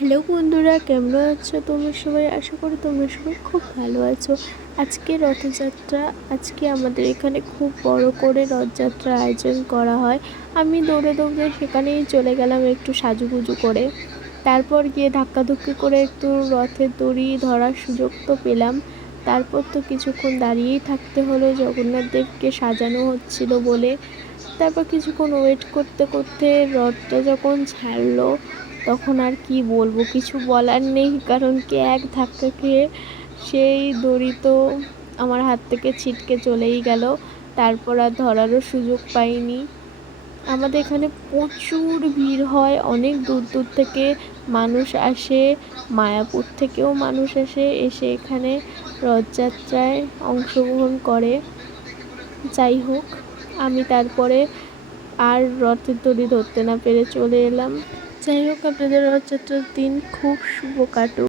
Hello বন্ধুরা, কেমন আছো তোমরা সবাই? আশা করি তোমরা সবাই খুব ভালো আছো। আজকে রথযাত্রা। আজকে আমাদের এখানে খুব বড় করে রথযাত্রার আয়োজন করা হয়। আমি দৌড়ে দৌড়ে সেখানেই চলে গেলাম একটু সাজুগুজু করে। তারপর গিয়ে ধাক্কাধুক্কি করে একটু রথের দড়ি ধরার সুযোগ তো পেলাম। তারপর তো কিছুক্ষণ দাঁড়িয়েই থাকতে হলো, জগন্নাথ দেবকে সাজানো হচ্ছিল বলে। তারপর কিছুক্ষণ ওয়েট করতে করতে রথটা যখন ছাড়লো, তখন আর কি বলবো, কিছু বলার নেই। কারণ কি, এক ধাক্কা খেয়ে সেই দড়ি তো আমার হাত থেকে ছিটকে চলেই গেল। তারপর আর ধরারও সুযোগ পাইনি। আমাদের এখানে প্রচুর ভিড় হয়, অনেক দূর দূর থেকে মানুষ আসে, মায়াপুর থেকেও মানুষ আসে, এসে এখানে রথযাত্রায় অংশগ্রহণ করে। যাই হোক, আমি তারপরে আর রথের দড়ি ধরতে না পেরে চলে এলাম। যাই হোক, আপনাদের রথযাত্রার দিন খুব শুভ কাটুক।